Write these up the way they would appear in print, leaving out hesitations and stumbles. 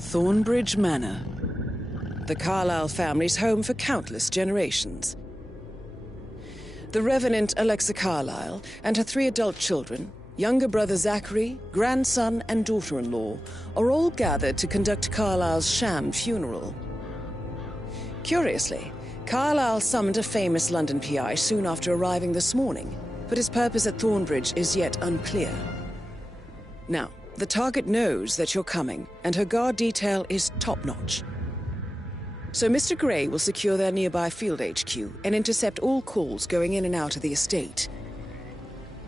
Thornbridge Manor. The Carlyle family's home for countless generations. The Revenant Alexa Carlyle and her 3 adult children, younger brother Zachary, grandson and daughter-in-law, are all gathered to conduct Carlyle's sham funeral. Curiously, Carlyle summoned a famous London PI soon after arriving this morning, but his purpose at Thornbridge is yet unclear. Now, the target knows that you're coming, and her guard detail is top-notch. So Mr. Gray will secure their nearby field HQ and intercept all calls going in and out of the estate.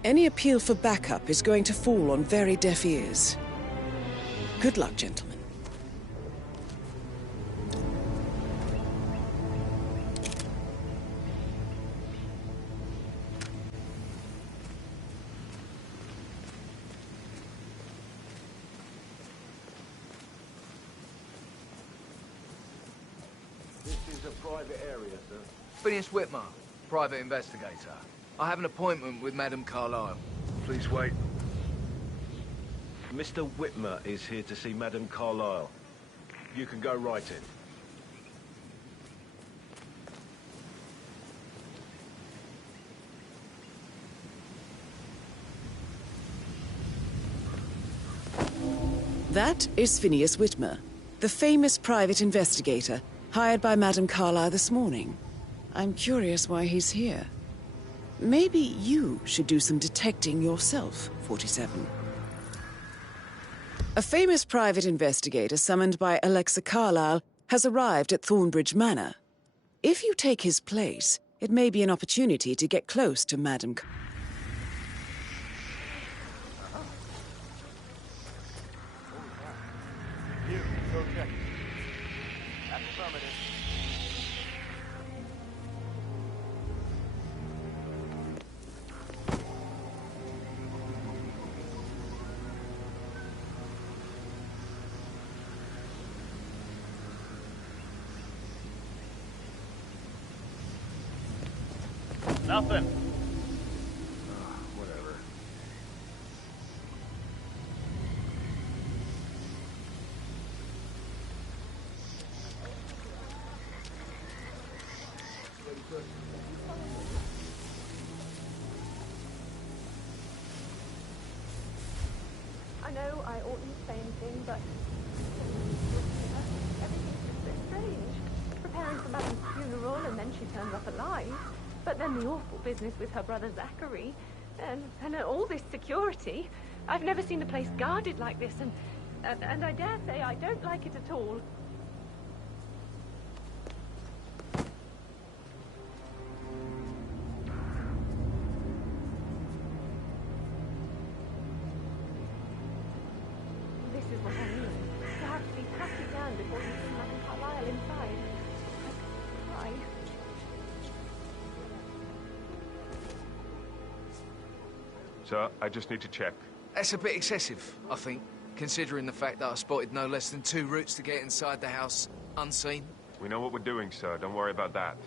Any appeal for backup is going to fall on very deaf ears. Good luck, gentlemen. Private area, sir. Phineas Whitmer, private investigator. I have an appointment with Madame Carlyle. Please wait. Mr. Whitmer is here to see Madame Carlyle. You can go right in. That is Phineas Whitmer, the famous private investigator hired by Madame Carlyle this morning. I'm curious why he's here. Maybe you should do some detecting yourself, 47. A famous private investigator summoned by Alexa Carlyle has arrived at Thornbridge Manor. If you take his place, it may be an opportunity to get close to Madame Carlyle. Nothing. Whatever. I know I oughtn't say anything, but everything's just so strange. Preparing for Madame's funeral, and then she turns up alive. But then the awful business with her brother Zachary, and all this security. I've never seen the place guarded like this, and I dare say I don't like it at all. This is what I mean. To have to be patted down before you see Madame Carlyle inside. I could cry. Sir, I just need to check. That's a bit excessive, I think, considering the fact that I spotted no less than 2 routes to get inside the house unseen. We know what we're doing, sir. Don't worry about that.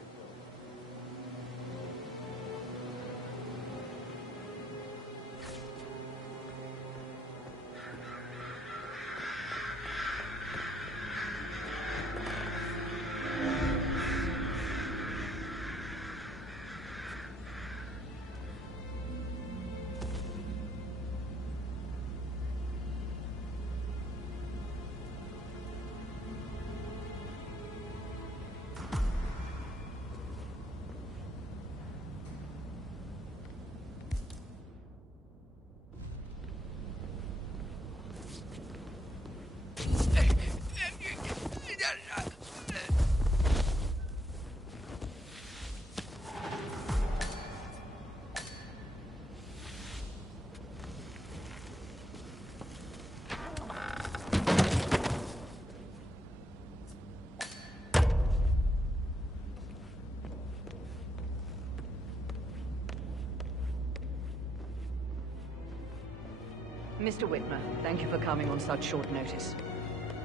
Mr. Whitmer, thank you for coming on such short notice.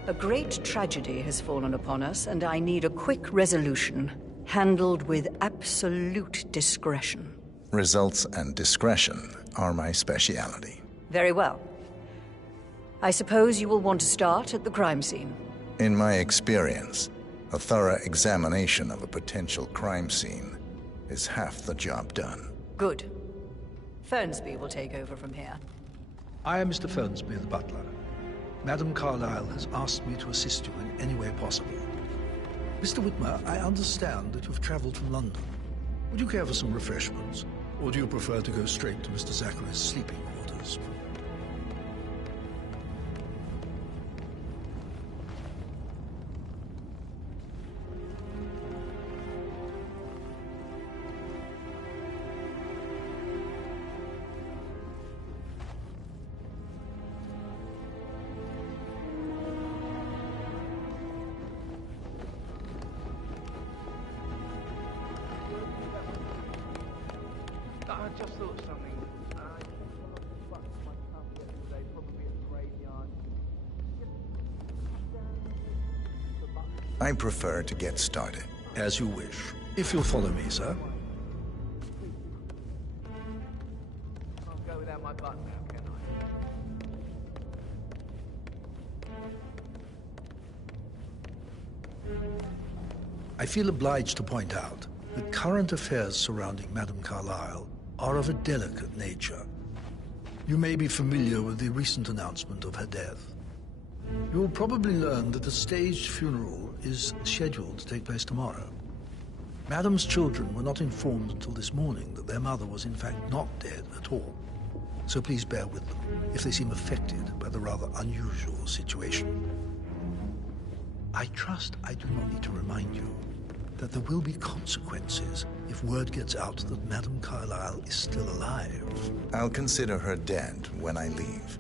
A great tragedy has fallen upon us, and I need a quick resolution, handled with absolute discretion. Results and discretion are my speciality. Very well. I suppose you will want to start at the crime scene. In my experience, a thorough examination of a potential crime scene is half the job done. Good. Fernsby will take over from here. I am Mr. Fernsby, the butler. Madam Carlyle has asked me to assist you in any way possible. Mr. Whitmer, I understand that you've traveled from London. Would you care for some refreshments? Or do you prefer to go straight to Mr. Zachary's sleeping quarters? I just thought of something. Probably a graveyard. I prefer to get started. As you wish. If you'll follow me, sir. Can't go without my button now, can I? I feel obliged to point out that current affairs surrounding Madame Carlyle are of a delicate nature. You may be familiar with the recent announcement of her death. You will probably learn that a staged funeral is scheduled to take place tomorrow. Madame's children were not informed until this morning that their mother was in fact not dead at all. So please bear with them if they seem affected by the rather unusual situation. I trust I do not need to remind you that there will be consequences if word gets out that Madame Carlyle is still alive. I'll consider her dead when I leave.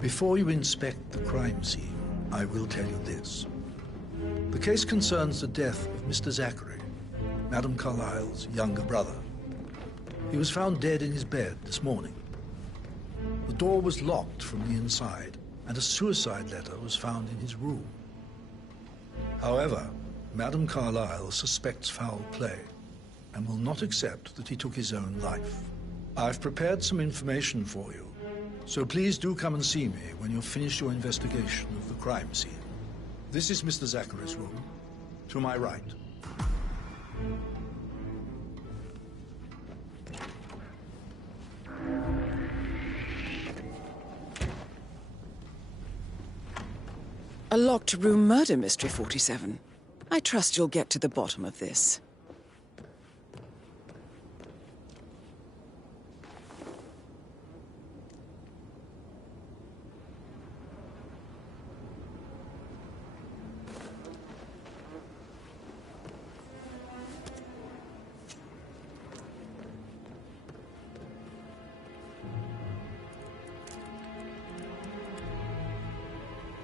Before you inspect the crime scene, I will tell you this. The case concerns the death of Mr. Zachary, Madame Carlyle's younger brother. He was found dead in his bed this morning. The door was locked from the inside, and a suicide letter was found in his room. However, Madame Carlyle suspects foul play and will not accept that he took his own life. I've prepared some information for you, so please do come and see me when you've finished your investigation of the crime scene. This is Mr. Zachary's room, to my right. A locked room murder mystery, 47. I trust you'll get to the bottom of this.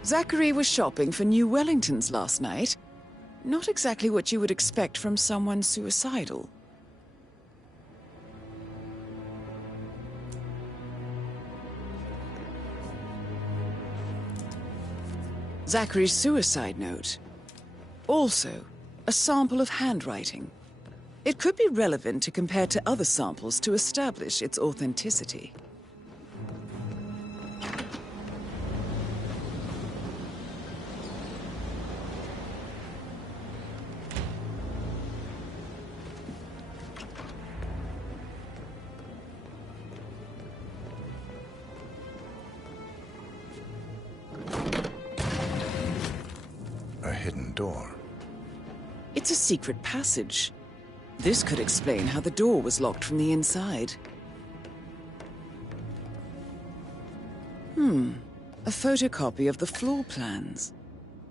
Zachary was shopping for new Wellingtons last night. Not exactly what you would expect from someone suicidal. Zachary's suicide note. Also, a sample of handwriting. It could be relevant to compare to other samples to establish its authenticity. A hidden door. It's a secret passage. This could explain how the door was locked from the inside. A photocopy of the floor plans.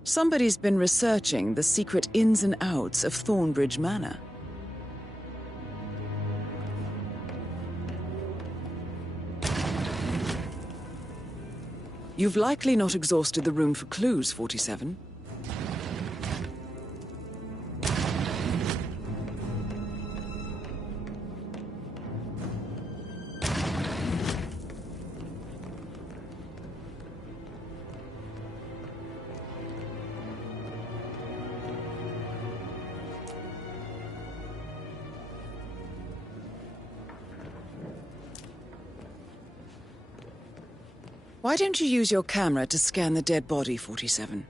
Somebody's been researching the secret ins and outs of Thornbridge Manor. You've likely not exhausted the room for clues, 47. Why don't you use your camera to scan the dead body, 47?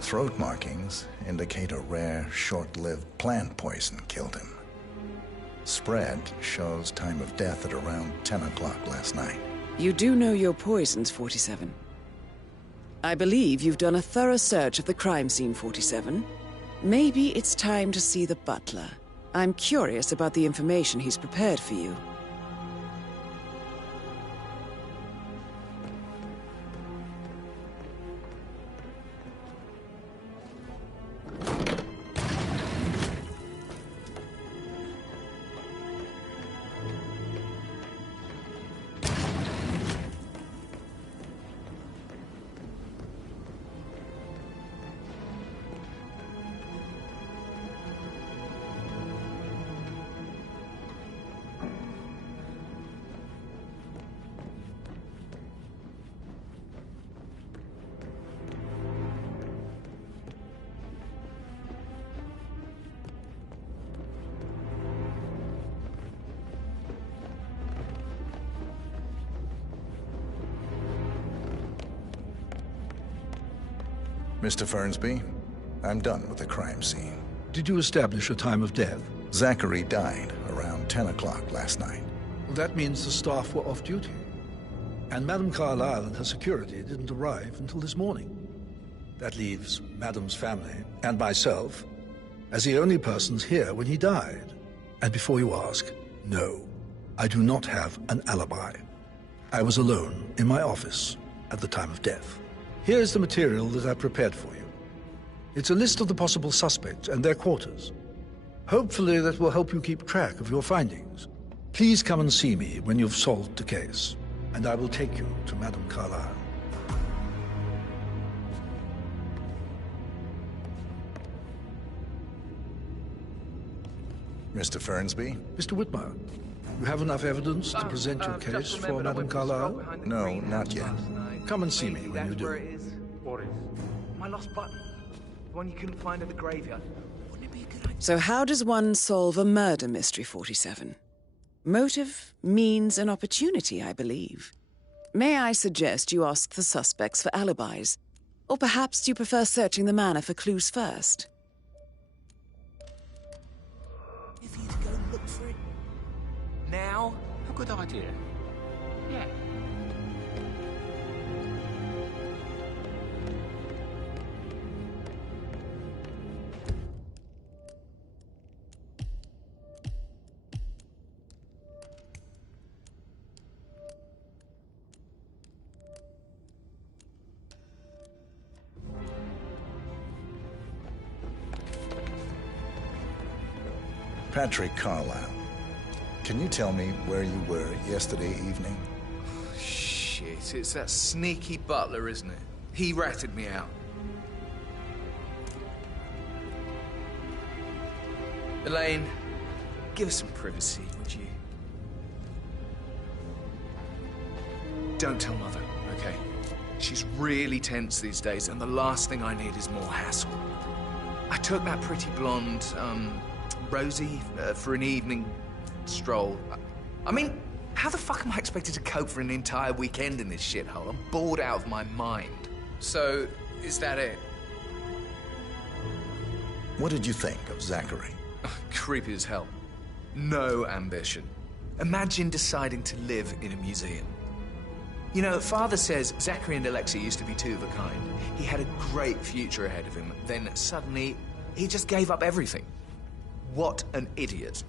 Throat markings indicate a rare, short-lived plant poison killed him. Spread shows time of death at around 10 o'clock last night. You do know your poisons, 47. I believe you've done a thorough search of the crime scene, 47. Maybe it's time to see the butler. I'm curious about the information he's prepared for you. Mr. Fernsby, I'm done with the crime scene. Did you establish a time of death? Zachary died around 10 o'clock last night. Well, that means the staff were off duty. And Madame Carlyle and her security didn't arrive until this morning. That leaves Madame's family and myself as the only persons here when he died. And before you ask, no, I do not have an alibi. I was alone in my office at the time of death. Here's the material that I prepared for you. It's a list of the possible suspects and their quarters. Hopefully that will help you keep track of your findings. Please come and see me when you've solved the case, and I will take you to Madame Carlyle. Mr. Fernsby? Mr. Whitmer, you have enough evidence to present your case for Madame Carlyle? No, not yet. Come and see me when you do. Where it is. What is? My lost button. The one you couldn't find at the graveyard. Wouldn't it be a good idea? So how does one solve a murder mystery, 47? Motive, means, and opportunity, I believe. May I suggest you ask the suspects for alibis? Or perhaps do you prefer searching the manor for clues first? If you'd go look for it now. A good idea. Yeah. Patrick Carlyle. Can you tell me where you were yesterday evening? Shit, it's that sneaky butler, isn't it? He ratted me out. Elaine, give us some privacy, would you? Don't tell Mother, okay? She's really tense these days, and the last thing I need is more hassle. I took that pretty blonde, Rosie, for an evening stroll. I mean, how the fuck am I expected to cope for an entire weekend in this shithole? I'm bored out of my mind. So, is that it? What did you think of Zachary? Creepy as hell. No ambition. Imagine deciding to live in a museum. You know, Father says Zachary and Alexia used to be two of a kind. He had a great future ahead of him. Then suddenly, he just gave up everything. What an idiot.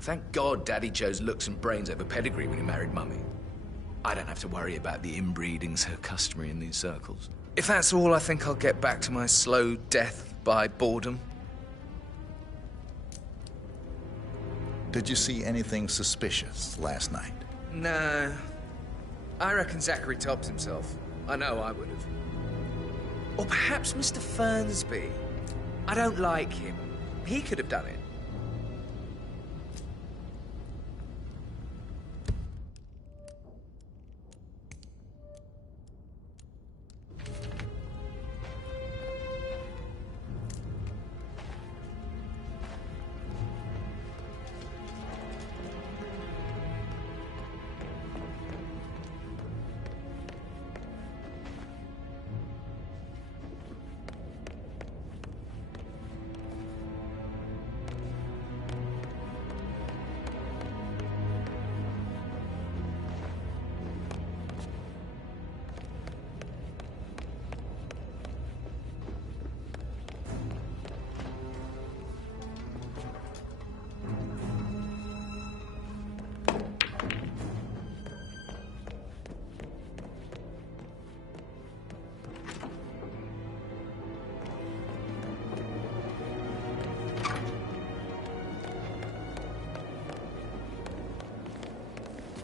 Thank God Daddy chose looks and brains over pedigree when he married Mummy. I don't have to worry about the inbreeding so customary in these circles. If that's all, I think I'll get back to my slow death by boredom. Did you see anything suspicious last night? No. I reckon Zachary topped himself. I know I would have. Or perhaps Mr. Fernsby. I don't like him. He could have done it.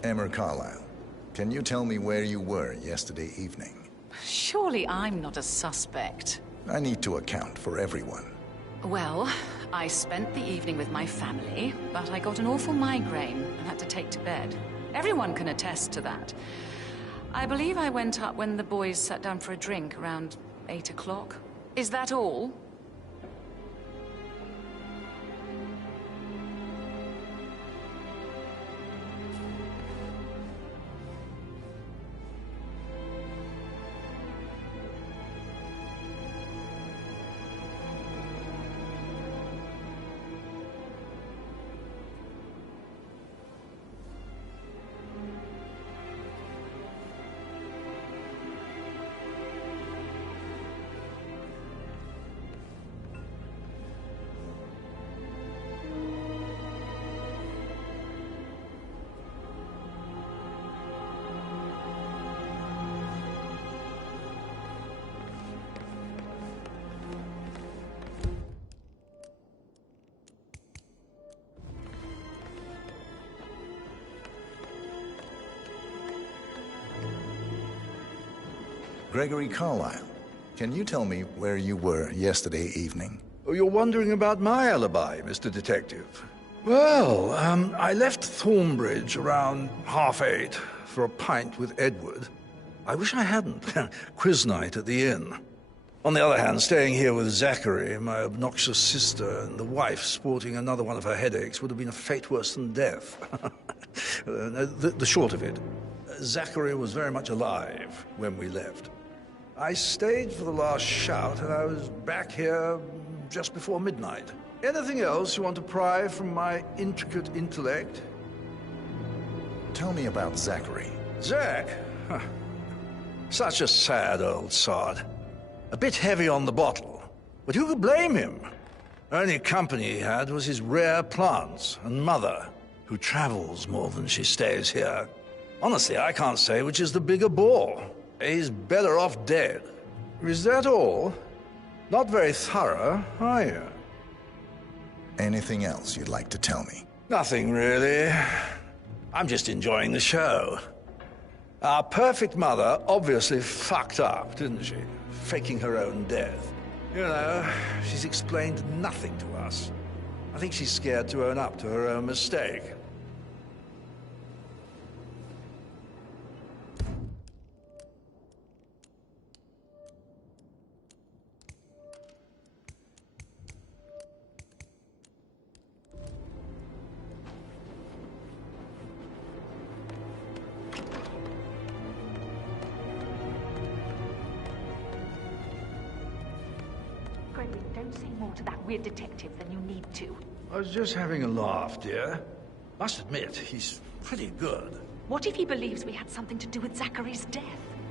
Emma Carlyle, can you tell me where you were yesterday evening? Surely I'm not a suspect. I need to account for everyone. Well, I spent the evening with my family, but I got an awful migraine and had to take to bed. Everyone can attest to that. I believe I went up when the boys sat down for a drink around 8 o'clock. Is that all? Gregory Carlyle, can you tell me where you were yesterday evening? Oh, you're wondering about my alibi, Mr. Detective. Well, I left Thornbridge around 8:30 for a pint with Edward. I wish I hadn't. Quiz night at the inn. On the other hand, staying here with Zachary, my obnoxious sister, and the wife sporting another one of her headaches would have been a fate worse than death. The short of it, Zachary was very much alive when we left. I stayed for the last shout, and I was back here just before midnight. Anything else you want to pry from my intricate intellect? Tell me about Zachary. Zach? Huh. Such a sad old sod. A bit heavy on the bottle, but who could blame him? Only company he had was his rare plants and mother, who travels more than she stays here. Honestly, I can't say which is the bigger bore. He's better off dead. Is that all? Not very thorough, are you? Anything else you'd like to tell me? Nothing, really. I'm just enjoying the show. Our perfect mother obviously fucked up, didn't she? Faking her own death. You know, she's explained nothing to us. I think she's scared to own up to her own mistake. Don't say more to that weird detective than you need to. I was just having a laugh, dear. Must admit, he's pretty good. What if he believes we had something to do with Zachary's death?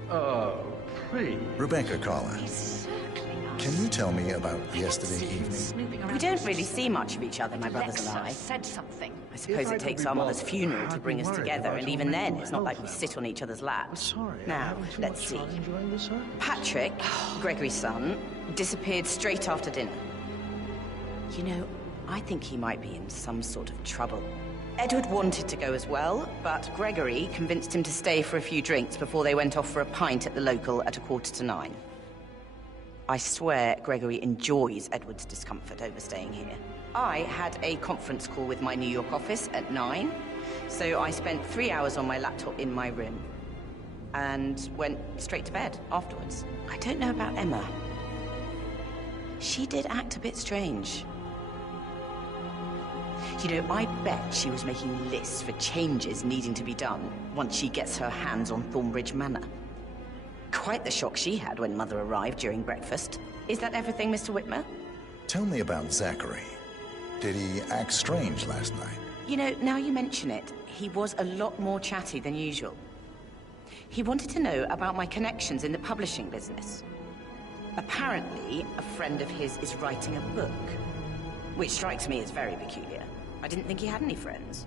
Oh, please. Rebecca Carlyle, He's circling us. can you tell me about yesterday evening? We don't really see much of each other, my brothers and I. said something. I suppose it takes our mother's funeral to bring us together, and even then, it's not like we sit on each other's laps. Now, let's see. Patrick, Gregory's son, disappeared straight after dinner. You know, I think he might be in some sort of trouble. Edward wanted to go as well, but Gregory convinced him to stay for a few drinks before they went off for a pint at the local at 9:15. I swear Gregory enjoys Edward's discomfort over staying here. I had a conference call with my New York office at 9, so I spent 3 hours on my laptop in my room and went straight to bed afterwards. I don't know about Emma. She did act a bit strange. You know, I bet she was making lists for changes needing to be done once she gets her hands on Thornbridge Manor. Quite the shock she had when Mother arrived during breakfast. Is that everything, Mr. Whitmer? Tell me about Zachary. Did he act strange last night? You know, now you mention it, he was a lot more chatty than usual. He wanted to know about my connections in the publishing business. Apparently, a friend of his is writing a book, which strikes me as very peculiar. I didn't think he had any friends.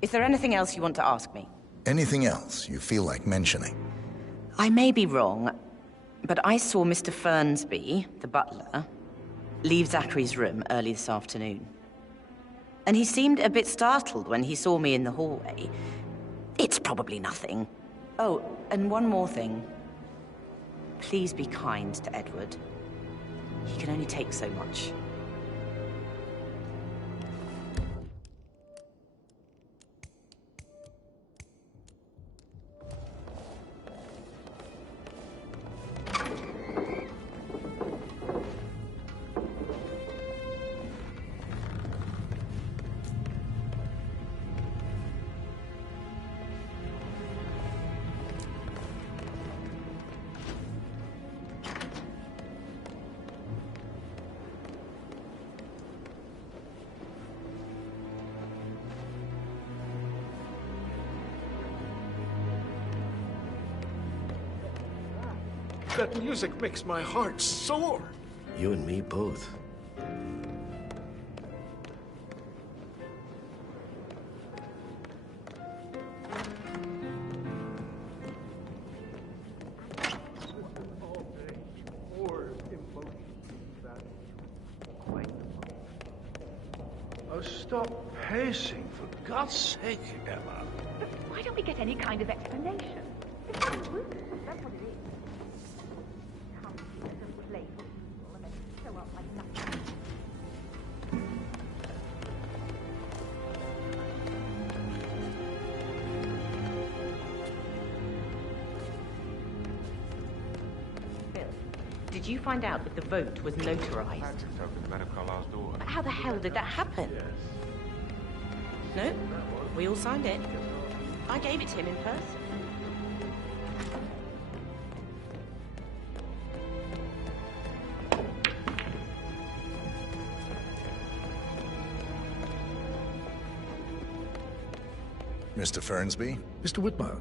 Is there anything else you want to ask me? Anything else you feel like mentioning? I may be wrong, but I saw Mr. Fernsby, the butler, leave Zachary's room early this afternoon. And he seemed a bit startled when he saw me in the hallway. It's probably nothing. Oh, and one more thing. Please be kind to Edward. He can only take so much. That music makes my heart soar. You and me both. Oh, stop pacing, for God's sake, Emma. Why don't we get any kind of explanation? It's not rude, that's what it is. Can't be just play people and then show up like nothing. Bill, did you find out if the vote was notarized? Patrick's opened Madame Carlisle's door. How the hell did that happen? Yes. No, we all signed it. I gave it to him in person. Mr. Fernsby? Mr. Whitmer,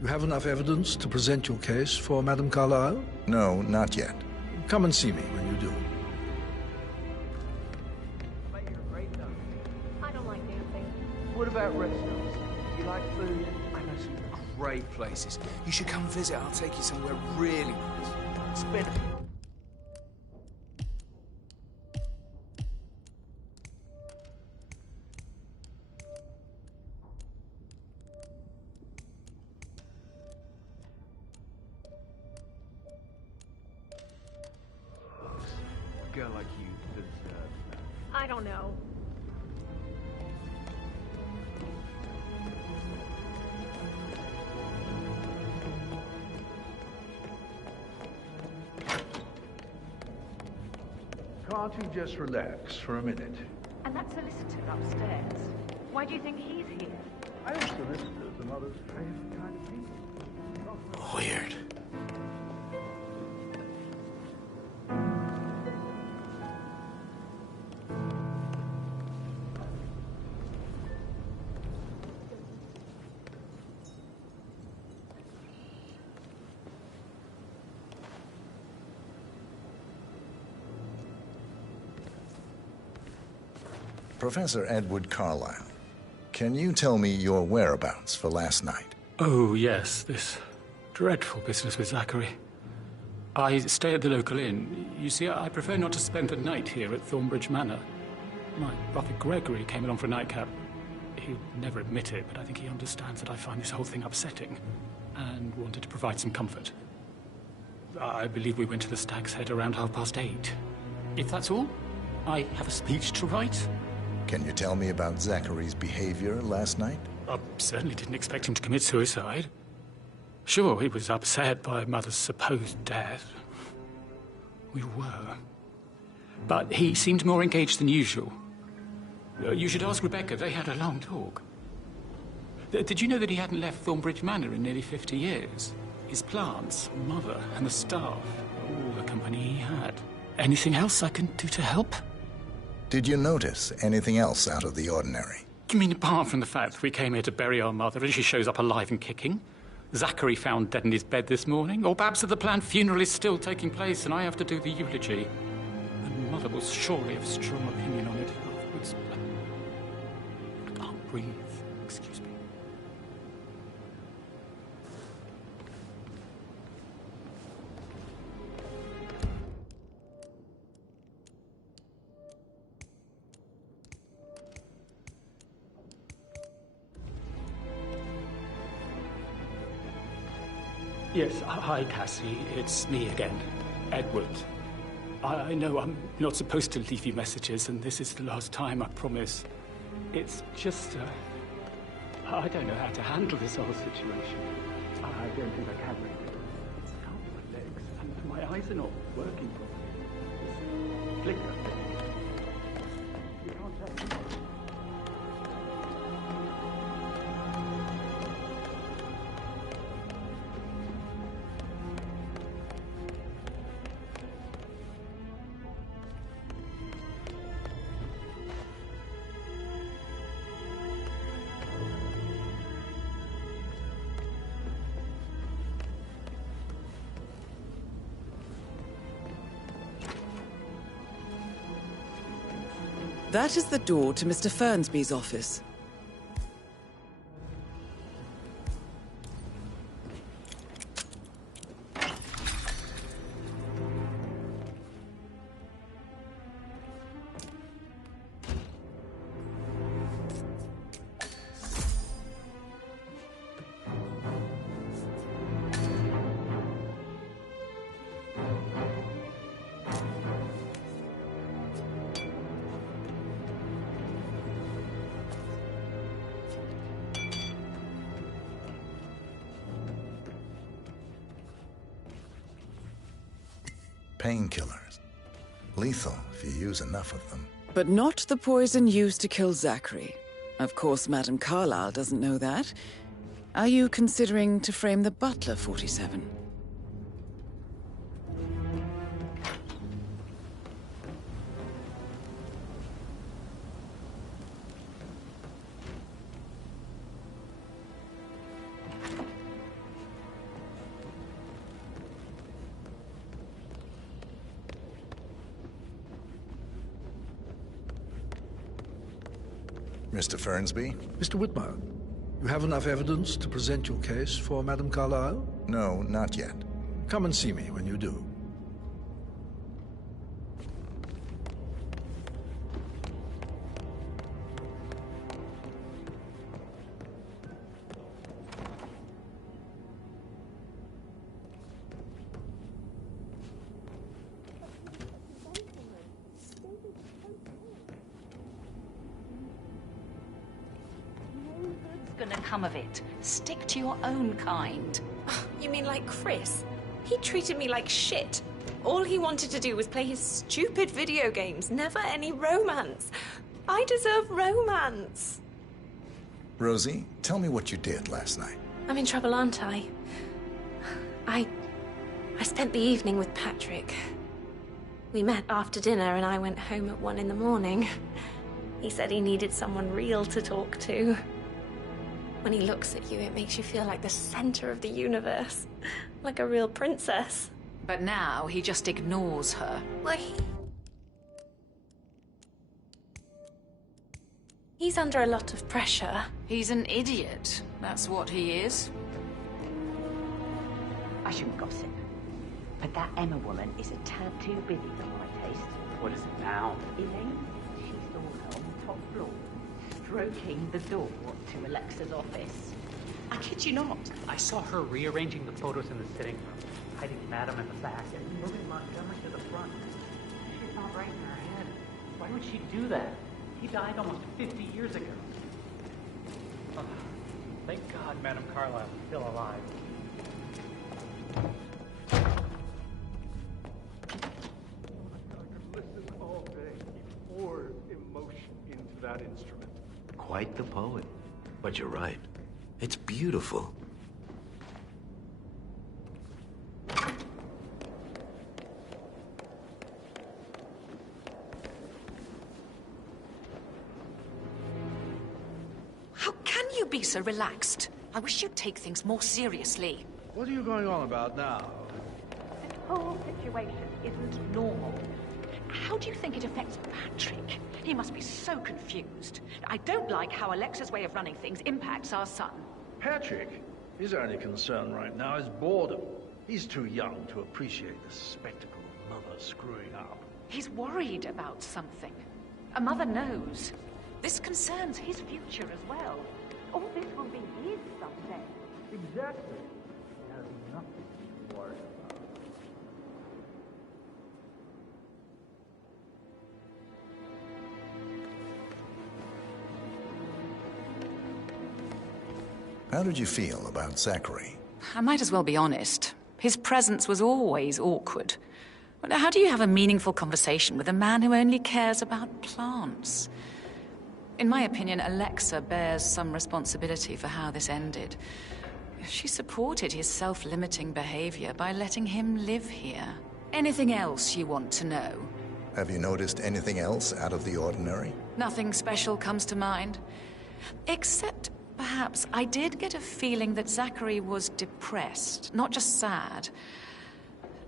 you have enough evidence to present your case for Madame Carlisle? No, not yet. Come and see me when you do. I don't like dancing. What about restaurants? You like food? I know some great places. You should come visit. I'll take you somewhere really nice. Spin. A girl like you deserves that. I don't know. Can't you just relax for a minute? And that solicitor upstairs. Why do you think he's here? I think solicitors are Mother's favorite kind of people. Weird. Professor Edward Carlisle, can you tell me your whereabouts for last night? Oh, yes, this dreadful business with Zachary. I stay at the local inn. You see, I prefer not to spend the night here at Thornbridge Manor. My brother Gregory came along for a nightcap. He'd never admit it, but I think he understands that I find this whole thing upsetting and wanted to provide some comfort. I believe we went to the Stag's Head around 8:30. If that's all, I have a speech to write. Can you tell me about Zachary's behavior last night? I certainly didn't expect him to commit suicide. Sure, he was upset by Mother's supposed death. We were. But he seemed more engaged than usual. You should ask Rebecca. They had a long talk. Did you know that he hadn't left Thornbridge Manor in nearly 50 years? His plants, Mother, and the staff, all the company he had. Anything else I can do to help? Did you notice anything else out of the ordinary? You mean apart from the fact that we came here to bury our mother and she shows up alive and kicking? Zachary found dead in his bed this morning? Or perhaps that the planned funeral is still taking place and I have to do the eulogy? And Mother will surely have a strong opinion on it afterwards. I can't breathe. Excuse me. Yes, hi, Cassie. It's me again, Edward. I know I'm not supposed to leave you messages, and this is the last time, I promise. It's just, I don't know how to handle this whole situation. I don't think I can really. I can't feel my legs, and my eyes are not working properly. This flicker thing. You can't tell me. That is the door to Mr. Fernsby's office. Painkillers. Lethal if you use enough of them. But not the poison used to kill Zachary. Of course, Madame Carlyle doesn't know that. Are you considering to frame the butler, 47? Mr. Fernsby? Mr. Whitmer, you have enough evidence to present your case for Madame Carlyle? No, not yet. Come and see me when you do. Gonna come of it. Stick to your own kind. You mean like Chris? He treated me like shit. All he wanted to do was play his stupid video games, never any romance. I deserve romance. Rosie, tell me what you did last night. I'm in trouble, aren't I? I spent the evening with Patrick. We met after dinner and I went home at 1 in the morning. He said he needed someone real to talk to. When he looks at you, it makes you feel like the center of the universe. Like a real princess. But now he just ignores her. Well, he's under a lot of pressure. He's an idiot. That's what he is. I shouldn't gossip, but that Emma woman is a tad too busy for my taste. What is it now? Elaine, she's the one top floor, stroking the door to Alexa's office. I kid you not. I saw her rearranging the photos in the sitting room, hiding Madam in the back, and moving Montgomery to the front. She's not right in her head. Why would she do that? He died almost 50 years ago. Oh, thank God Madam Carlyle is still alive. Listen all day. He pours emotion into that instrument. Quite the poet. But you're right. It's beautiful. How can you be so relaxed? I wish you'd take things more seriously. What are you going on about now? This whole situation isn't normal. How do you think it affects Patrick? He must be so confused. I don't like how Alexa's way of running things impacts our son. Patrick? His only concern right now is boredom. He's too young to appreciate the spectacle of mother screwing up. He's worried about something. A mother knows. This concerns his future as well. All this will be his someday. Exactly. He has nothing to worry about. How did you feel about Zachary? I might as well be honest. His presence was always awkward. Well, how do you have a meaningful conversation with a man who only cares about plants? In my opinion, Alexa bears some responsibility for how this ended. She supported his self-limiting behavior by letting him live here. Anything else you want to know? Have you noticed anything else out of the ordinary? Nothing special comes to mind. Except, perhaps, I did get a feeling that Zachary was depressed, not just sad.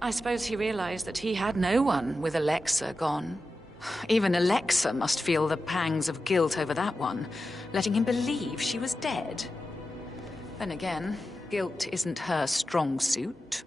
I suppose he realized that he had no one with Alexa gone. Even Alexa must feel the pangs of guilt over that one, letting him believe she was dead. Then again, guilt isn't her strong suit.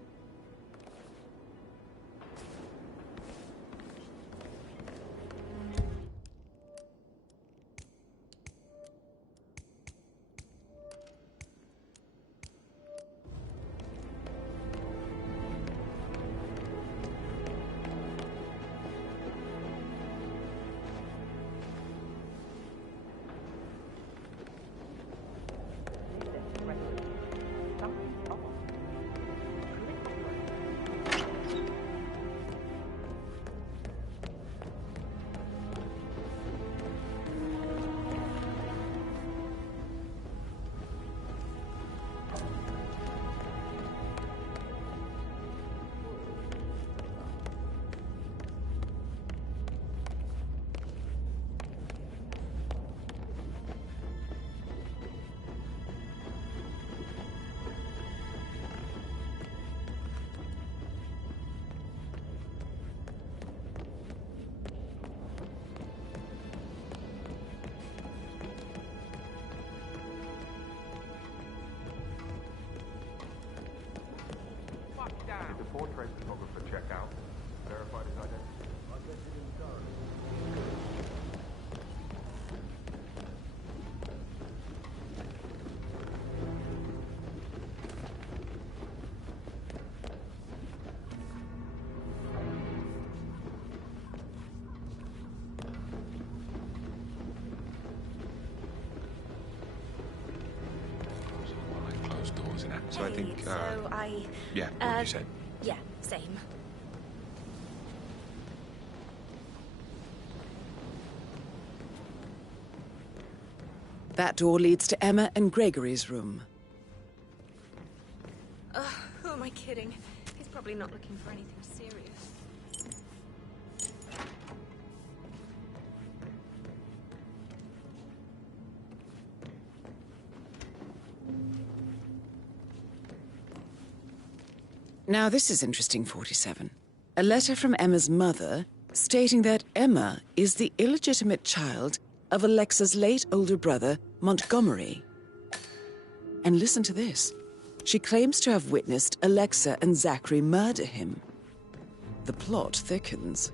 Did the portrait photographer check out? Verified his identity? I'll get you in charge. Closed doors and that. So I think, Yeah, what you said. Yeah, same. That door leads to Emma and Gregory's room. Who am I kidding? He's probably not looking for anything serious. Now this is interesting, 47. A letter from Emma's mother stating that Emma is the illegitimate child of Alexa's late older brother, Montgomery. And listen to this. She claims to have witnessed Alexa and Zachary murder him. The plot thickens.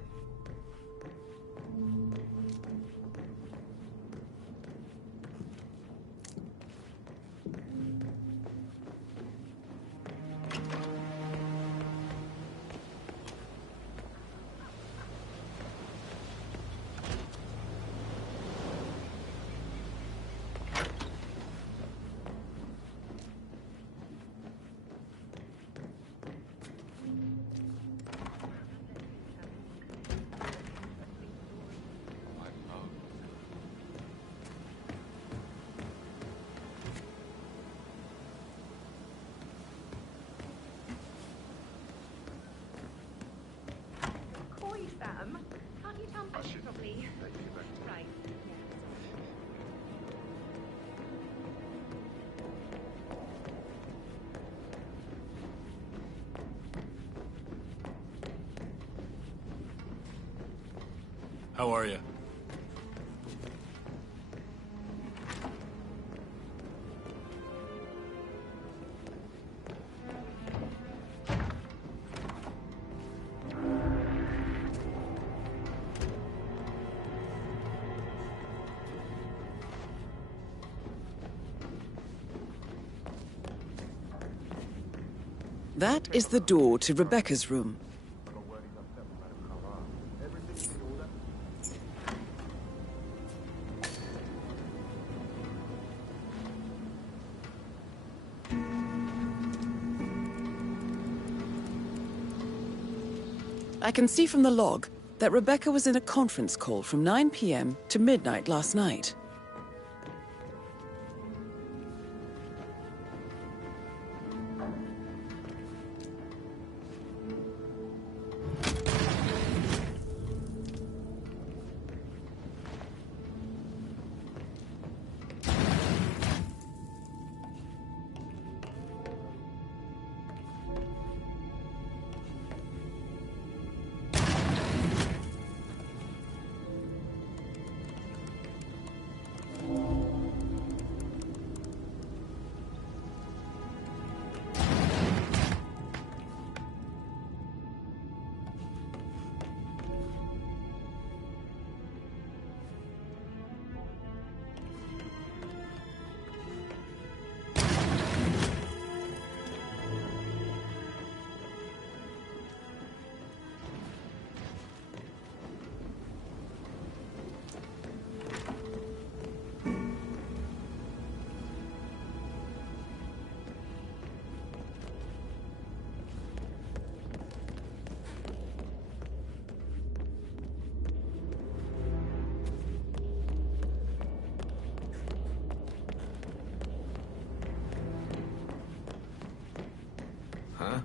should probably... Right. How are you? That is the door to Rebecca's room. I can see from the log that Rebecca was in a conference call from 9 p.m. to midnight last night. Huh?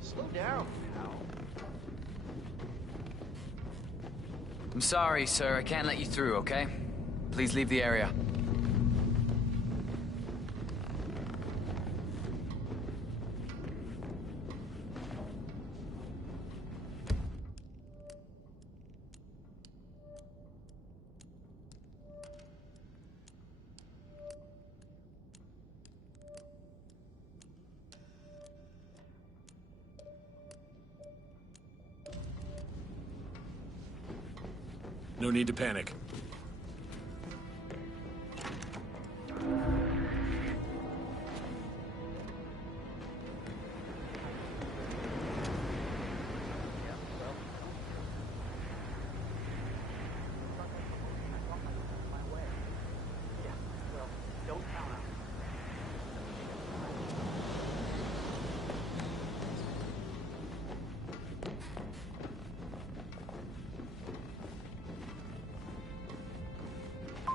Slow down, pal. I'm sorry, sir. I can't let you through, okay? Please leave the area. No need to panic.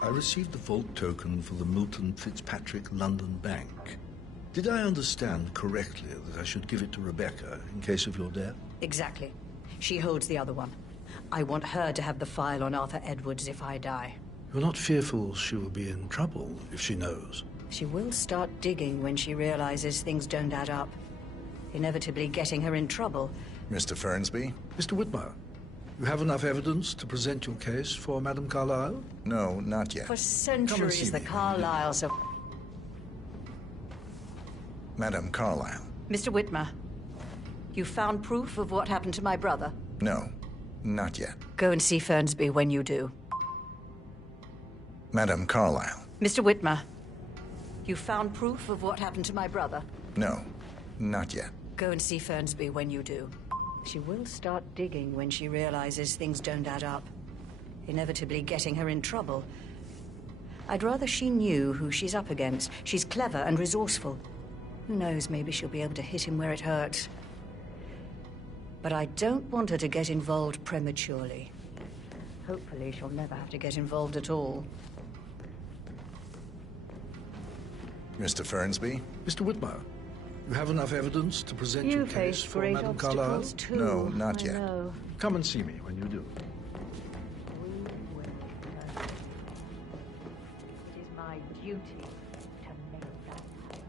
I received the vault token for the Milton Fitzpatrick London Bank. Did I understand correctly that I should give it to Rebecca in case of your death? Exactly. She holds the other one. I want her to have the file on Arthur Edwards if I die. You're not fearful she will be in trouble if she knows? She will start digging when she realizes things don't add up, inevitably getting her in trouble. Mr. Fernsby? Mr. Whitmer, you have enough evidence to present your case for Madame Carlyle? No, not yet. For centuries, the Carlyles have... Madame Carlyle. Mr. Whitmer, you found proof of what happened to my brother? No, not yet. Go and see Fernsby when you do. Madame Carlyle. Mr. Whitmer, you found proof of what happened to my brother? No, not yet. Go and see Fernsby when you do. She will start digging when she realizes things don't add up, inevitably getting her in trouble. I'd rather she knew who she's up against. She's clever and resourceful. Who knows, maybe she'll be able to hit him where it hurts. But I don't want her to get involved prematurely. Hopefully she'll never have to get involved at all. Mr. Fernsby? Mr. Whitmer, You have enough evidence to present You your case face for great Madame Carlyle? obstacles too. No, not I yet. know. Come and see me when you do. It is my duty to make that happen.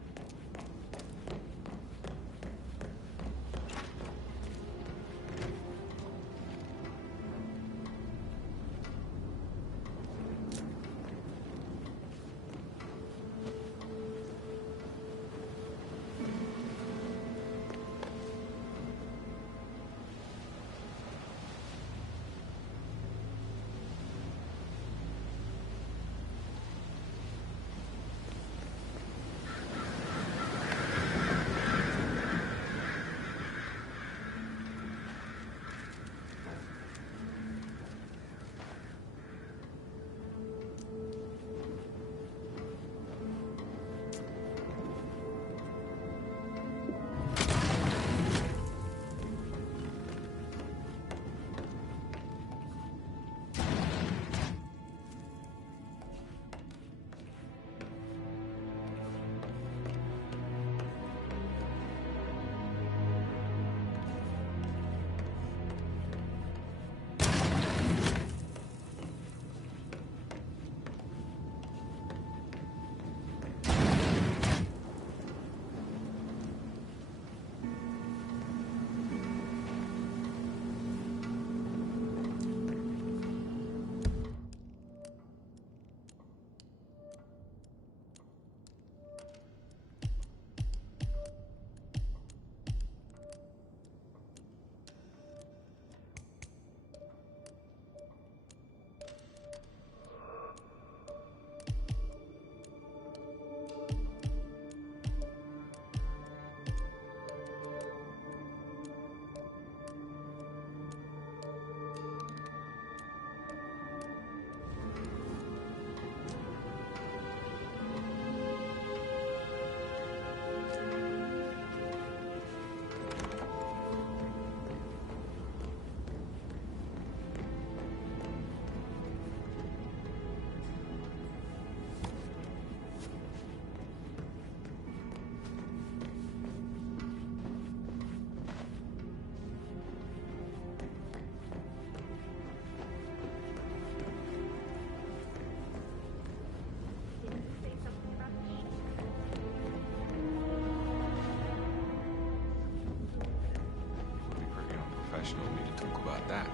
Professional of me to talk about that.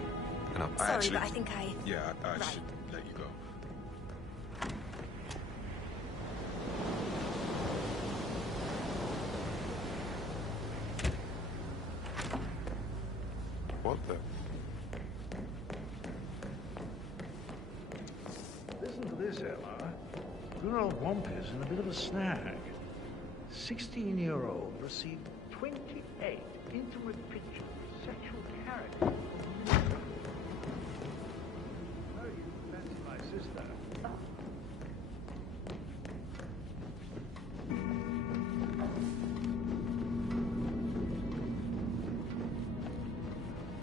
And I Sorry, actually, but I think I... Yeah, I Right. should let you go. What the? Listen to this, Emma. Good old Wampus in a bit of a snag. 16-year-old received 28 intimate pictures of sexual character. No, you fancy my sister.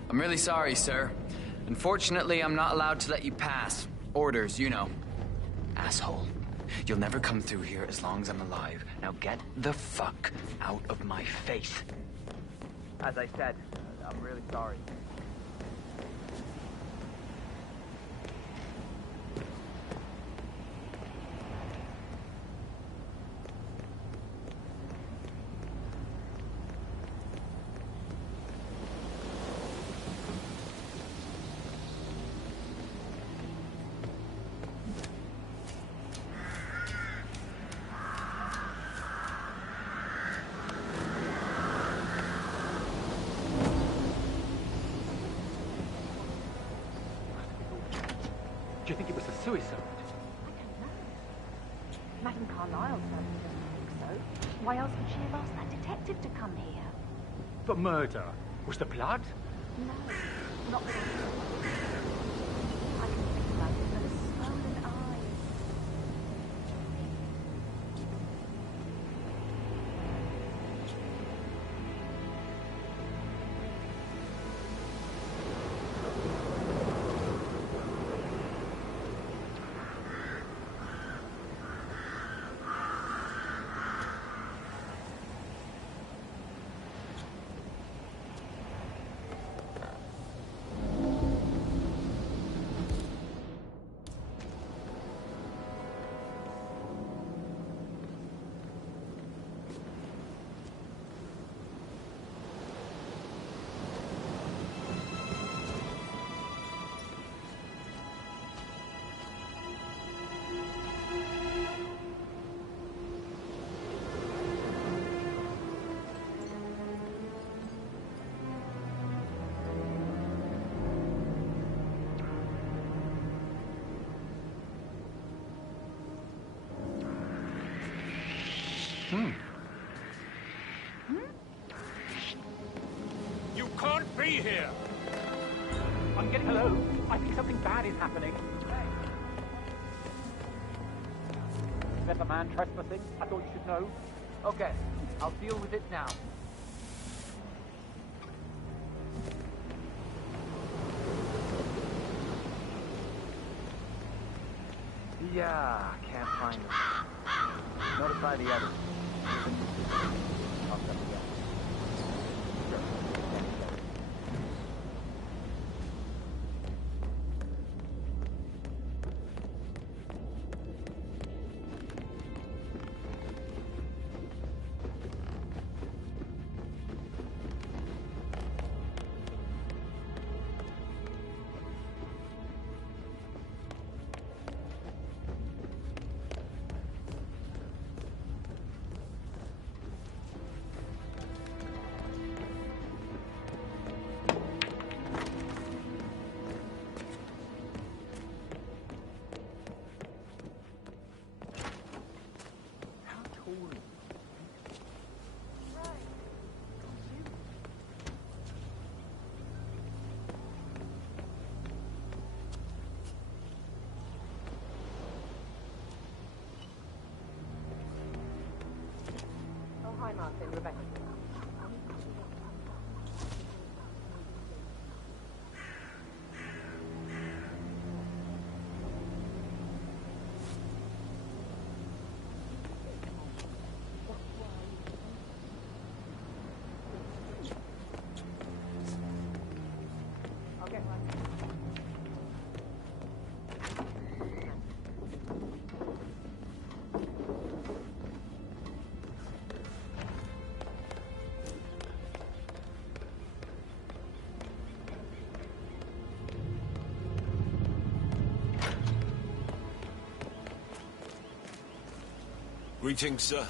I'm really sorry, sir. Unfortunately, I'm not allowed to let you pass. Orders, you know. Asshole. You'll never come through here as long as I'm alive. Now get the fuck out of my face. As I said, I'm really sorry. Do you think it was a suicide? Madame Carlyle certainly doesn't think so. Why else would she have asked that detective to come here? But murder was the plot? No, not that I can think about it with a swollen eye. can't be here! I'm getting hello. I think something bad is happening. There's a man trespassing. I thought you should know. Okay, I'll deal with it now. Yeah, can't find him. Notify the others. I'll send them again. Hi, Martin. Rebecca. Greetings, sir.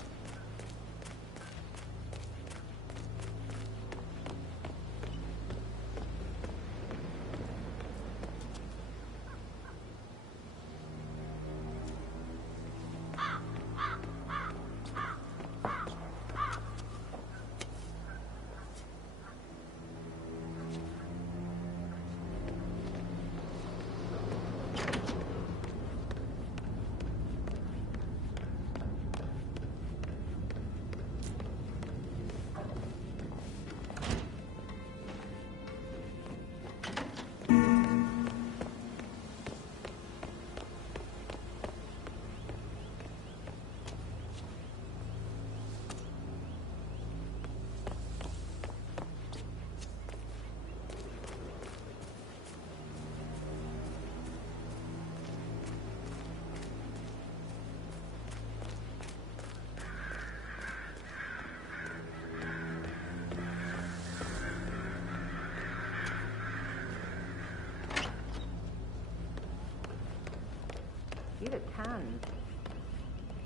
You look tanned.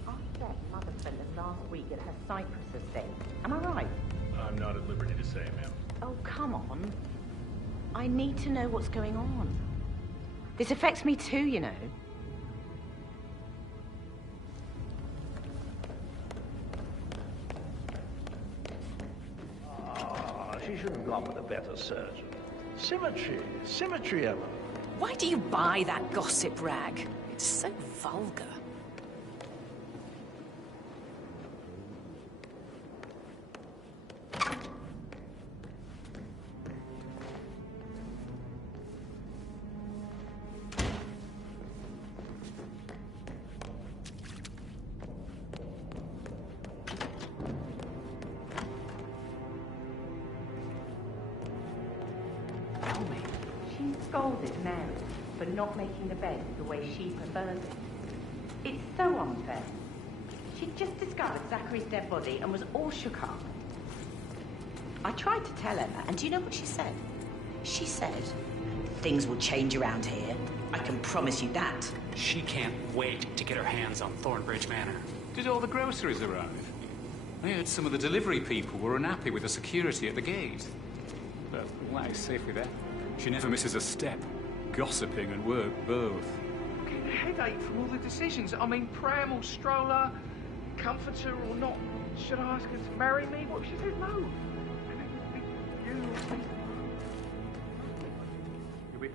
After that mother spent the last week at her Cyprus estate. Am I right? I'm not at liberty to say, ma'am. Oh, come on. I need to know what's going on. This affects me too, you know. She should have gone with a better surgeon. Symmetry, Emma. Why do you buy that gossip rag? It's so vulgar. She scolded Mary for not making the bed the way she prefers it. It's so unfair. She just discovered Zachary's dead body and was all shook up. I tried to tell Emma, and do you know what she said? She said, "Things will change around here. I can promise you that." She can't wait to get her hands on Thornbridge Manor. Did all the groceries arrive? I heard some of the delivery people were unhappy with the security at the gate. But why safe with that? She never misses a step. Gossiping and work both. I'm getting a headache from all the decisions. I mean, pram or stroller, comforter or not. Should I ask her to marry me? What if she says no? You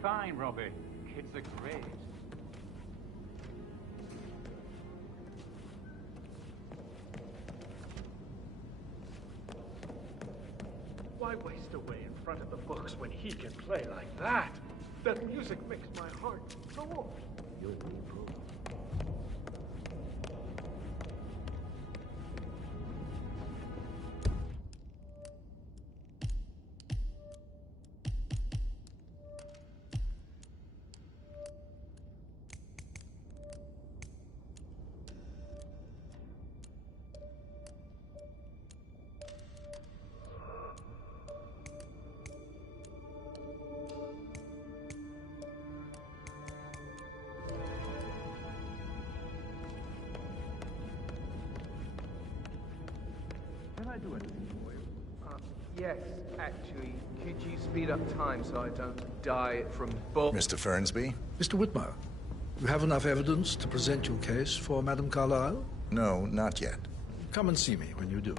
fine, Robbie. Kids are great. Why waste away in front of the books when he can play like that? That music makes my heart soar. You'll improve. Can I do anything for you? Yes, actually. Could you speed up time so I don't die from Mr. Fernsby? Mr. Whitmer, you have enough evidence to present your case for Madame Carlyle? No, not yet. Come and see me when you do.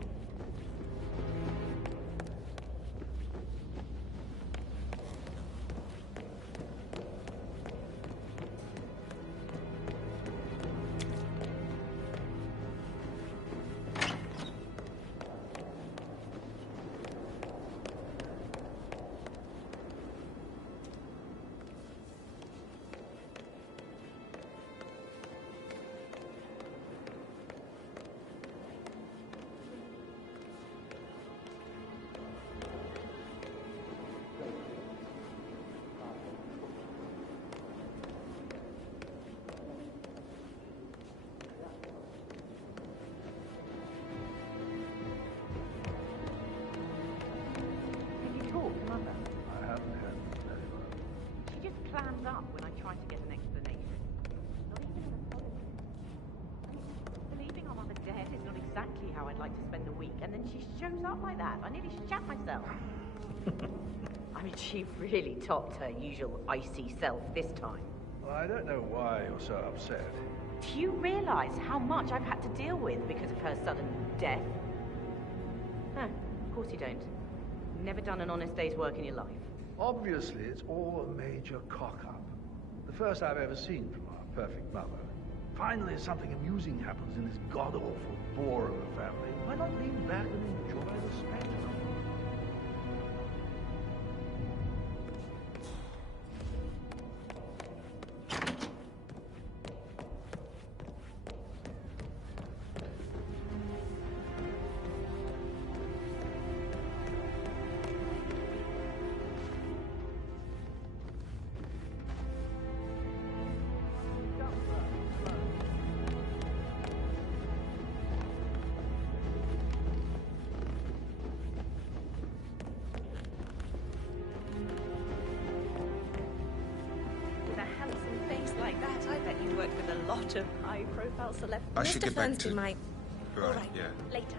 Clams up when I try to get an explanation. Not even an apology. I mean, believing our mother dead is not exactly how I'd like to spend the week, and then she shows up like that. I nearly shat myself. I mean, she really topped her usual icy self this time. Well, I don't know why you're so upset. Do you realize how much I've had to deal with because of her sudden death? No, of course you don't. Never done an honest day's work in your life. Obviously, it's all a major cock-up. The first I've ever seen from our perfect mother. Finally, something amusing happens in this god-awful bore of a family. Why not lean back and enjoy the spectacle? Of high-profile celebrities. I should get back to... Might... Right, All right, yeah. later.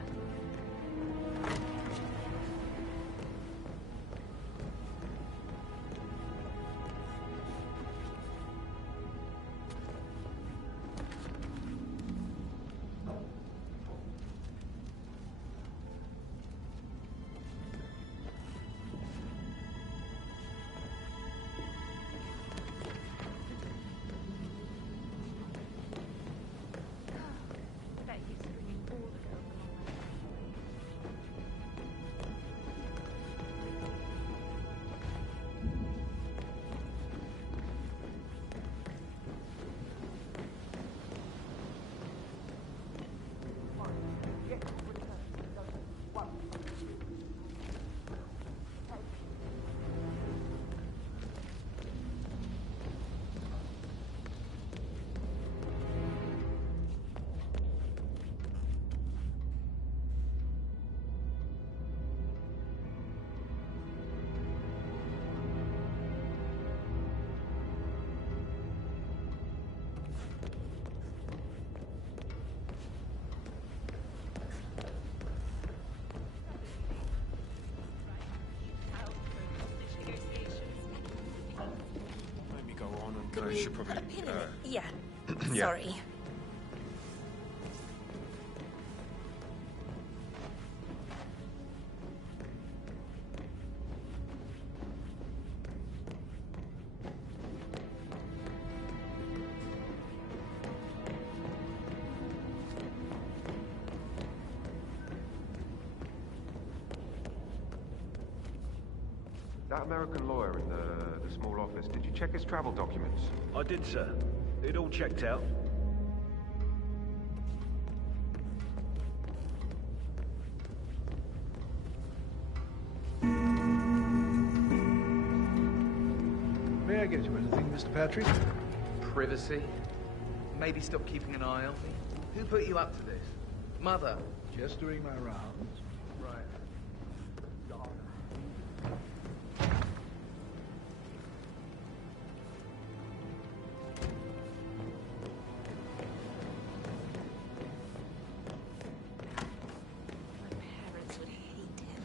I should probably... Yeah. Yeah. Sorry. That American lawyer in the small office, did you check his travel documents? I did, sir. It all checked out. May I get you anything, Mr. Patrick? Privacy? Maybe stop keeping an eye on me? Who put you up to this? Mother? Just doing my rounds. Right. Parents would hate him.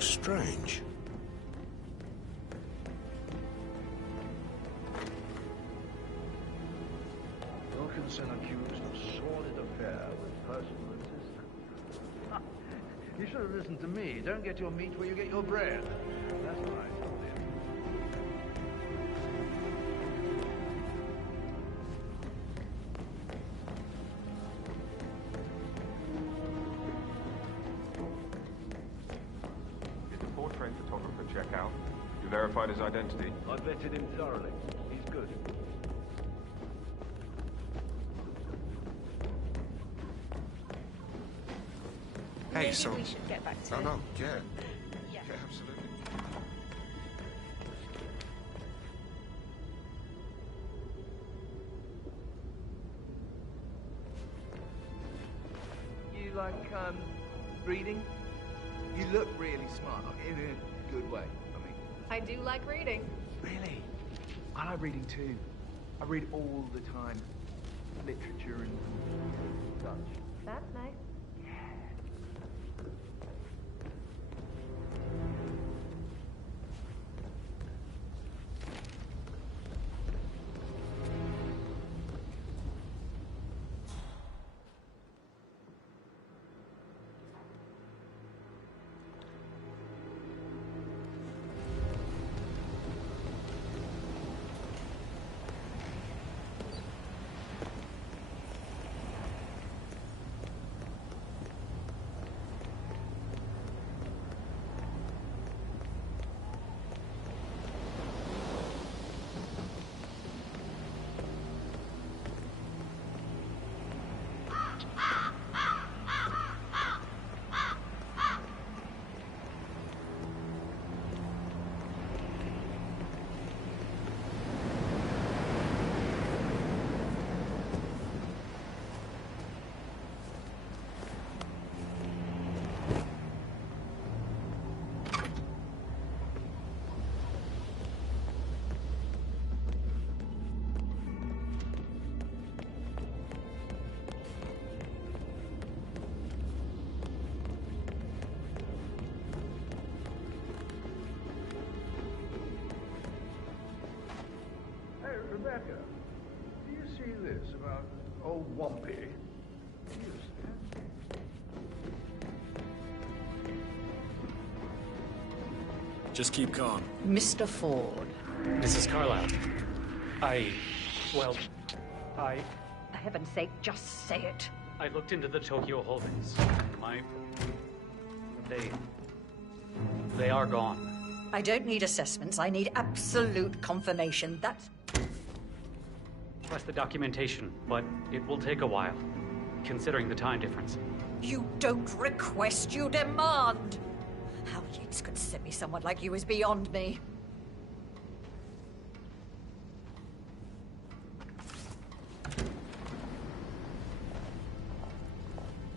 Strange. Wilkinson accused of sordid affair with personal assistant. You should have listened to me. Don't get your meat where you get your bread. That's what I told him. Did the portrait photographer check out? You verified his identity? I vetted him thoroughly. He's good. Hey, Maybe so... we should get back to No, it. no, yeah. Yeah. Yeah, absolutely. You like, reading? You look really smart, in a good way, I mean. I do like reading. Really? I like reading too. I read all the time. Literature and such. That's nice. Hey, Rebecca, do you see this about old Wampy? Just keep calm. Mr. Ford. Mrs. Carlyle. Well, For heaven's sake, just say it. I looked into the Tokyo holdings. They are gone. I don't need assessments. I need absolute confirmation. That's... Plus the documentation, but it will take a while, considering the time difference. You don't request, you demand! How Yates could send me someone like you is beyond me.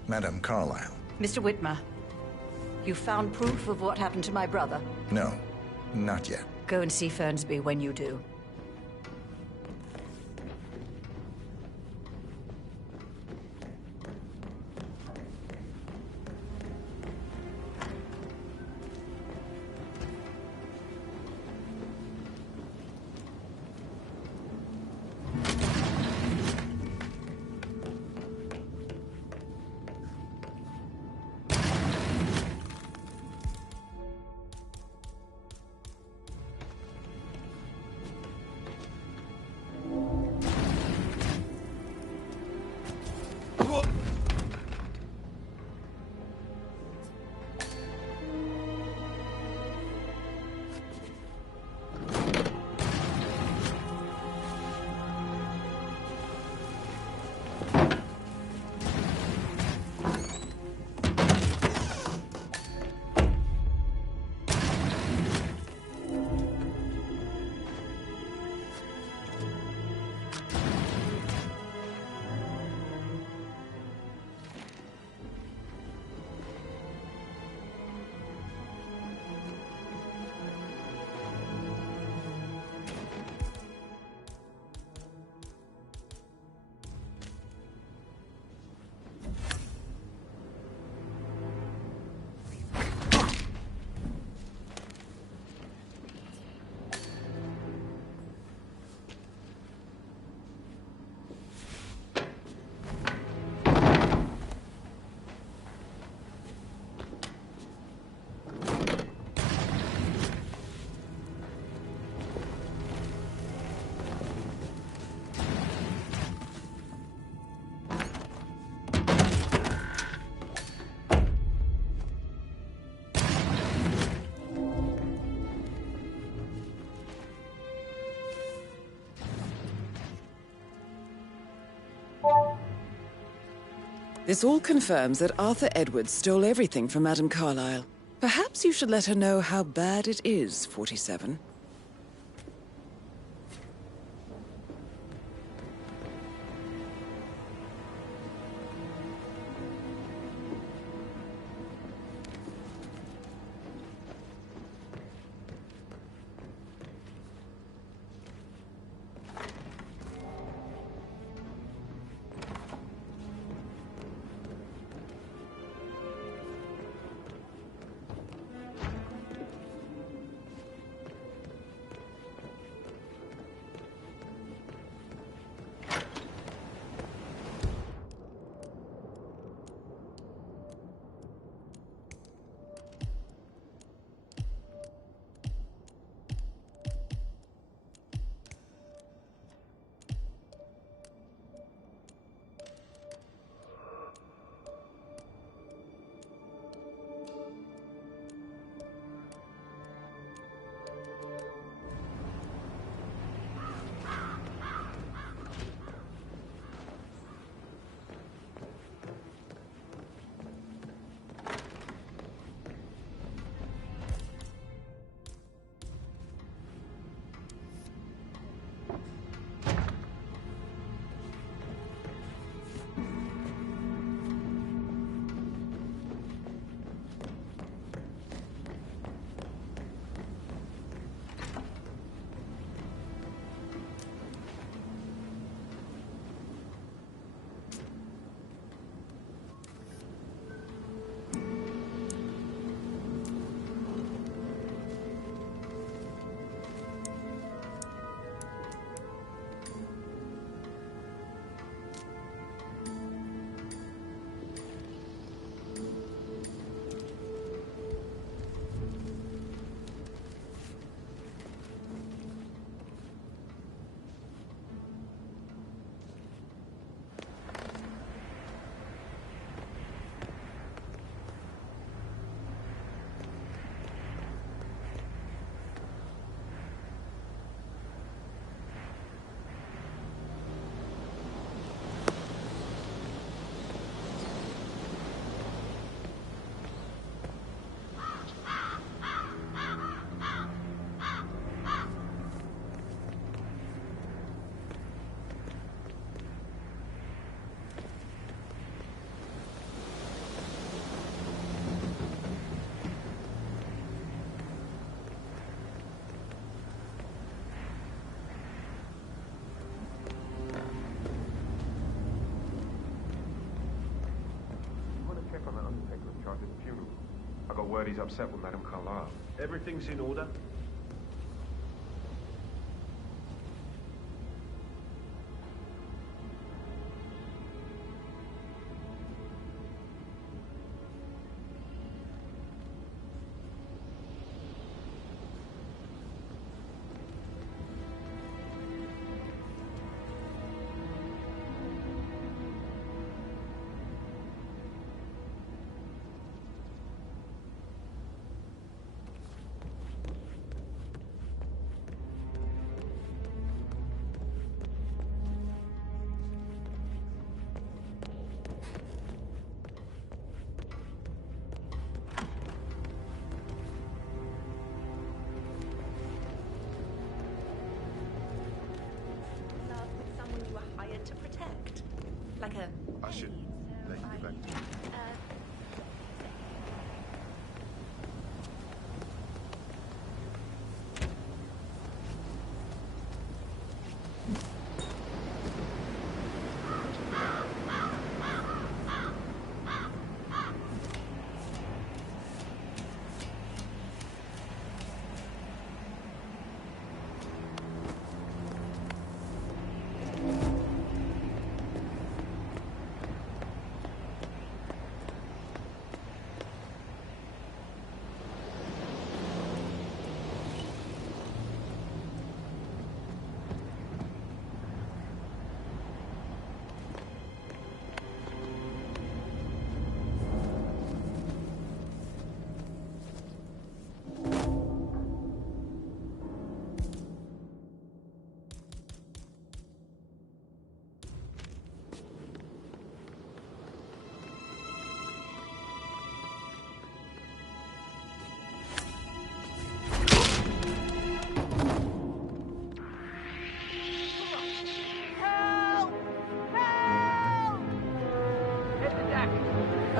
Madame Carlyle. Mr. Whitmer, you found proof of what happened to my brother? No, not yet. Go and see Fernsby when you do. This all confirms that Arthur Edwards stole everything from Madame Carlyle. Perhaps you should let her know how bad it is, 47. I got word he's upset with Madame Carlyle. Everything's in order. Like a... I should let you back.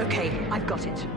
Okay, I've got it.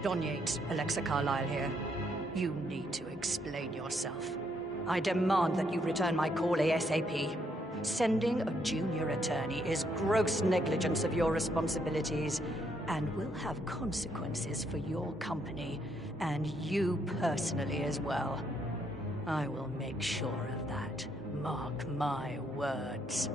Don Yates, Alexa Carlyle here. You need to explain yourself. I demand that you return my call ASAP. Sending a junior attorney is gross negligence of your responsibilities and will have consequences for your company and you personally as well. I will make sure of that. Mark my words.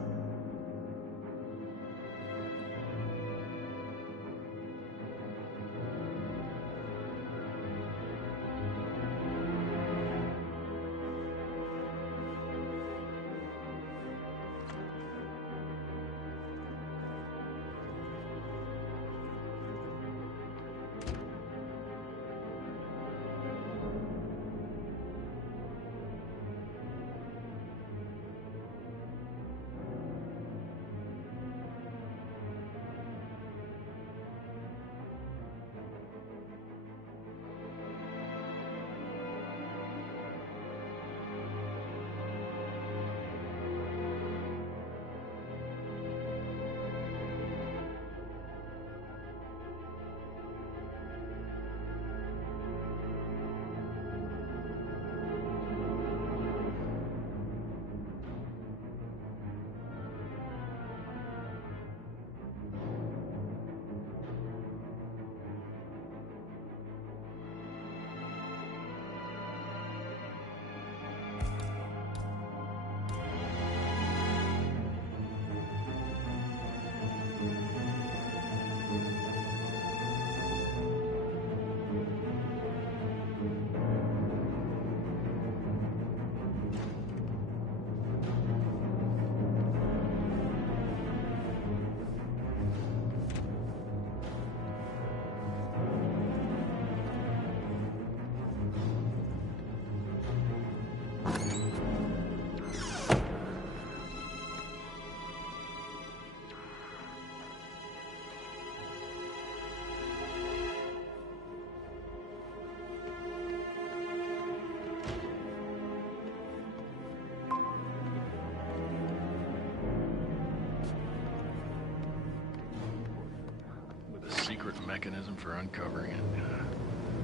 Secret mechanism for uncovering it.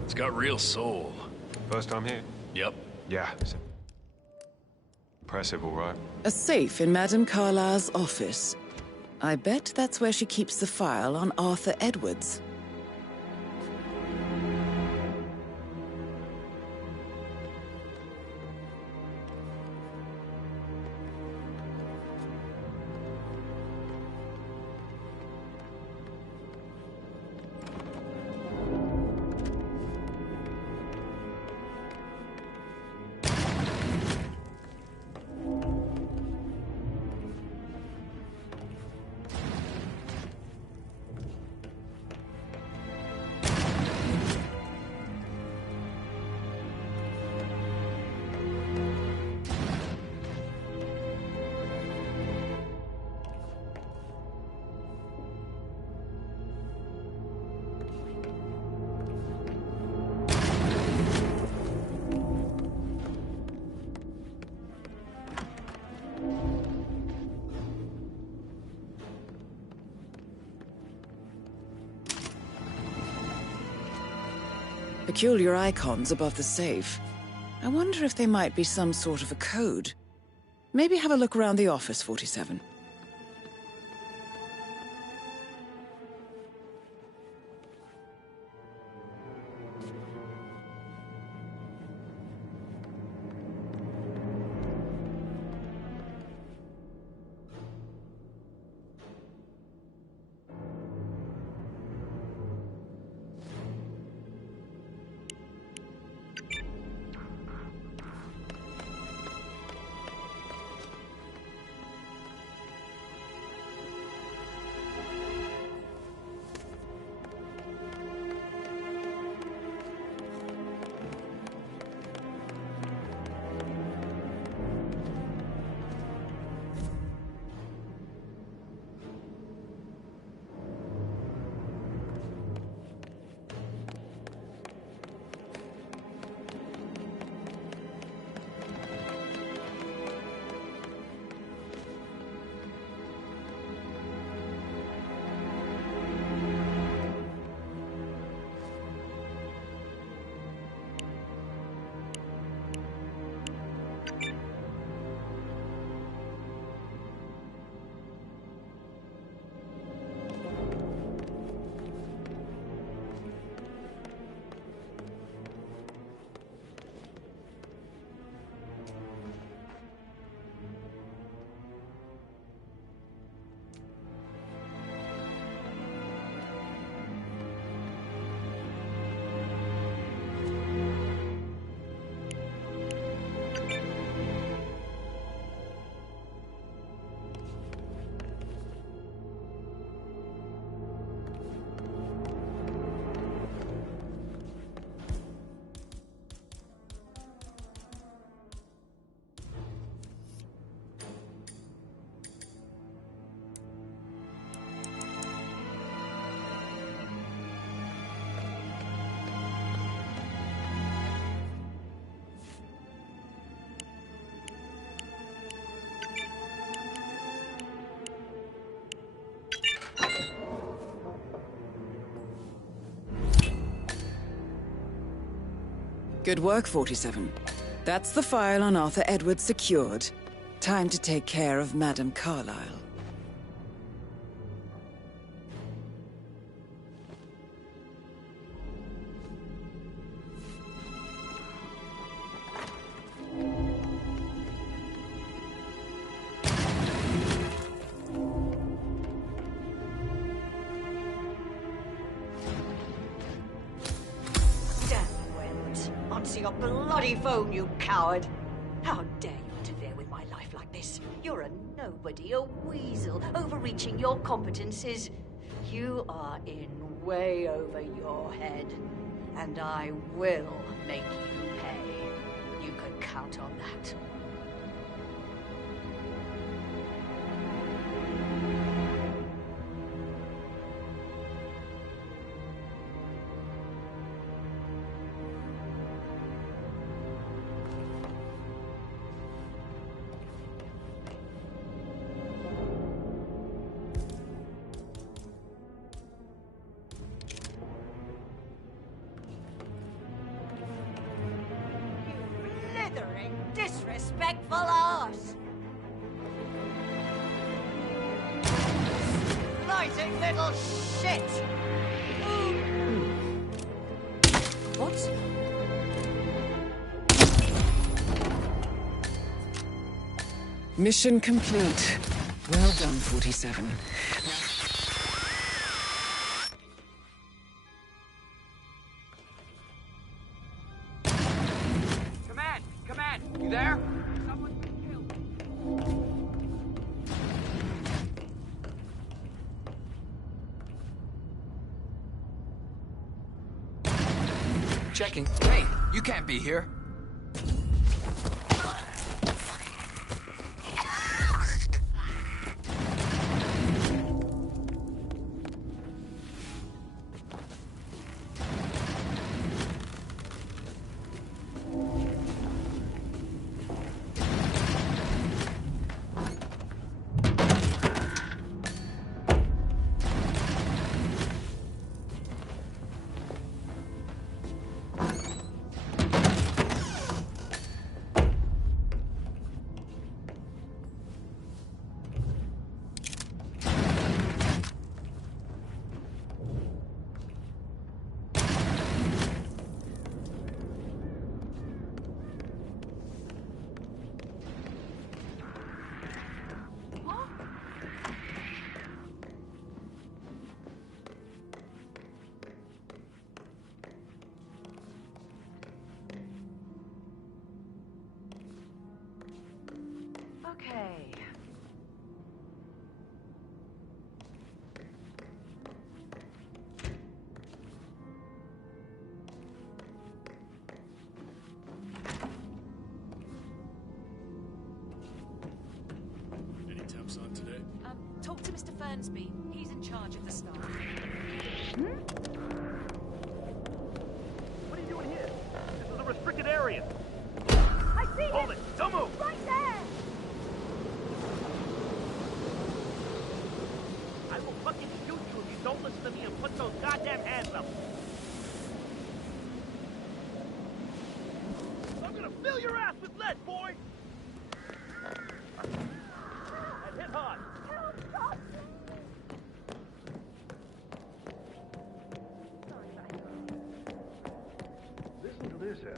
It's got real soul. First time here? Yep. Yeah. Impressive, all right. A safe in Madame Carlyle's office. I bet that's where she keeps the file on Arthur Edwards. Peculiar icons above the safe. I wonder if they might be some sort of a code. Maybe have a look around the office, 47. Good work, 47. That's the file on Arthur Edwards secured. Time to take care of Madame Carlyle. Answer your bloody phone, you coward! How dare you interfere with my life like this? You're a nobody, a weasel, overreaching your competences. You are in way over your head, and I will make you pay. You can count on that. Disrespectful arse! Slighting little shit! What? Mission complete. Well done, 47. You there? Someone's been killed. Checking. Hey, you can't be here. Okay. Any temps on today? Talk to Mr. Fernsby. He's in charge of the staff. What are you doing here? This is a restricted area. I see him! Hold it! Don't move! Right there! I will fucking shoot you if you don't listen to me and put those goddamn hands up. I'm gonna fill your ass with lead, boy! And hit hard. Help, God, Listen to this, Emma.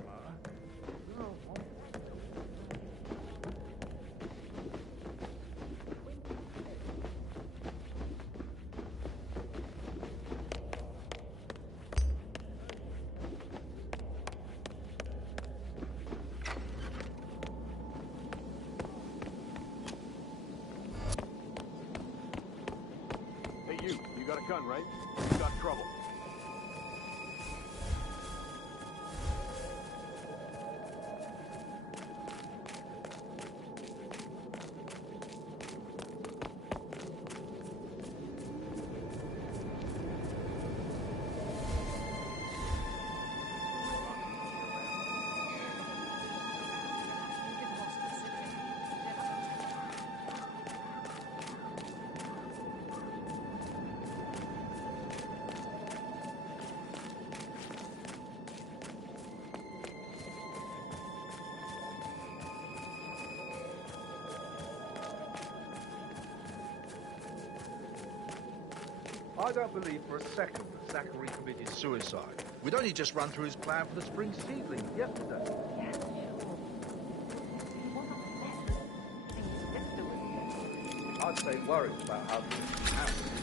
Hey, you got a gun, right? You got trouble. I don't believe for a second that Zachary committed suicide. We'd only just run through his plan for the spring seedling yesterday. Yeah, sure. He wasn't dead. His sister was dead. I'd say worried about how this happened.